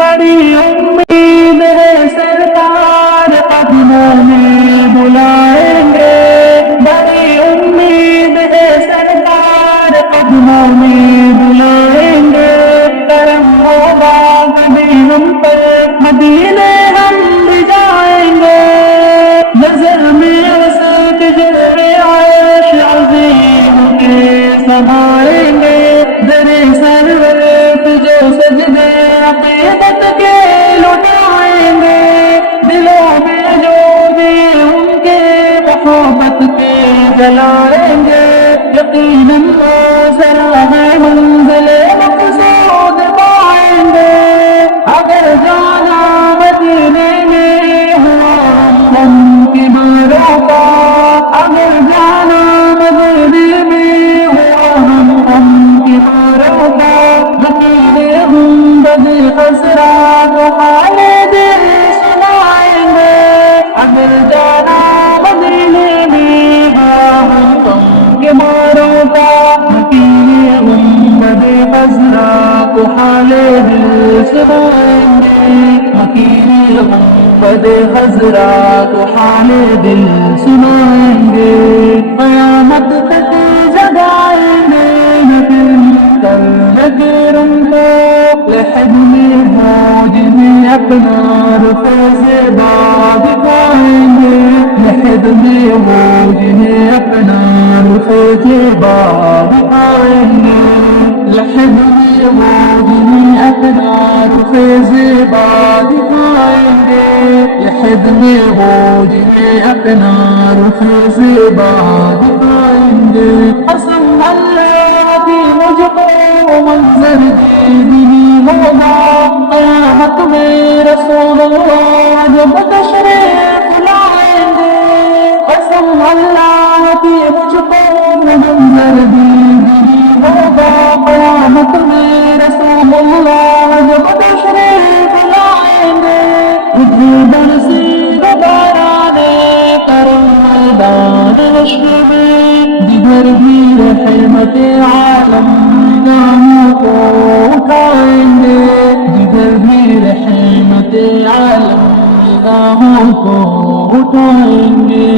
بڑی امید ہے سرکار قدموں میں بلائیں گے، بڑی امید ہے سرکار قدموں میں بلائیں گے، کرم ہوگا کبھی ہم پر مدینے ہم بھی جائیں گے، نظر میں اسد جلوے عرش عظیم کے سمائیں گے، در سرور جو سجدے عقیدت کے لٹائیں گے، دلوں میں جو دیے ان کے محبت کے جلائیں گے، یقیناً وہ ذرا ہے منزل مقصود پائیں گے، اگر جانا مدینے میں ہوا ہم کی ماروں کا، اگر جانا مدینے میں ہوا ہم کی ماروں کا، بد حسرات حال دل سنائیں گے، اگر جانا مدینے میں ہوا ہم کے ماروں کا، بد حسرات حال دل سنائیں گے، بد حسرات حال دل سنائیں گے، قیامت تک جگائیں گے نذیرن کو، لحد موج میں اپنا رخ زیبا دکھائیں گے، لحد موج میں اپنا رخ زیبا دکھائیں گے، لحد موج میں اپنا رخ زیبا دکھائیں گے، لحد موج میں اپنا رخ زیبا دکھائیں گے، قسم اللہ کی مجھ کو منظر دینی ہوگا، قیامت میں رسول اللہ جب تشریف لائیں گے، قسم اللہ کی مجھ کو منظر دینی ہوگا، قیامت میں رسول اللہ جب تشریف لائیں گے، برسی باران کرم میدان حشر میں، جدھر بھی رحمت عالم ناموں کو اٹھائیں گے، جدھر بھی رحمت عالم ناموں کو اٹھائیں گے،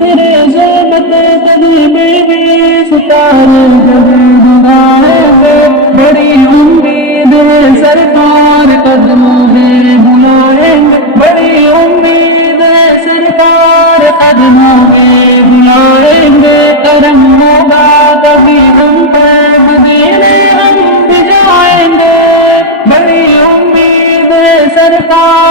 تیرے ظلمت قدیمی میں ستارے جب دکھائیں گے، بڑی امید ہے سرکار قدموں میں بلائیں گے، بڑی امید ہے سرکار قدموں میں بلائیں گے، کرم ہوگا کبھی ہم پر مدینے ہم بھی جائیں گے، بڑی امید ہے سرکار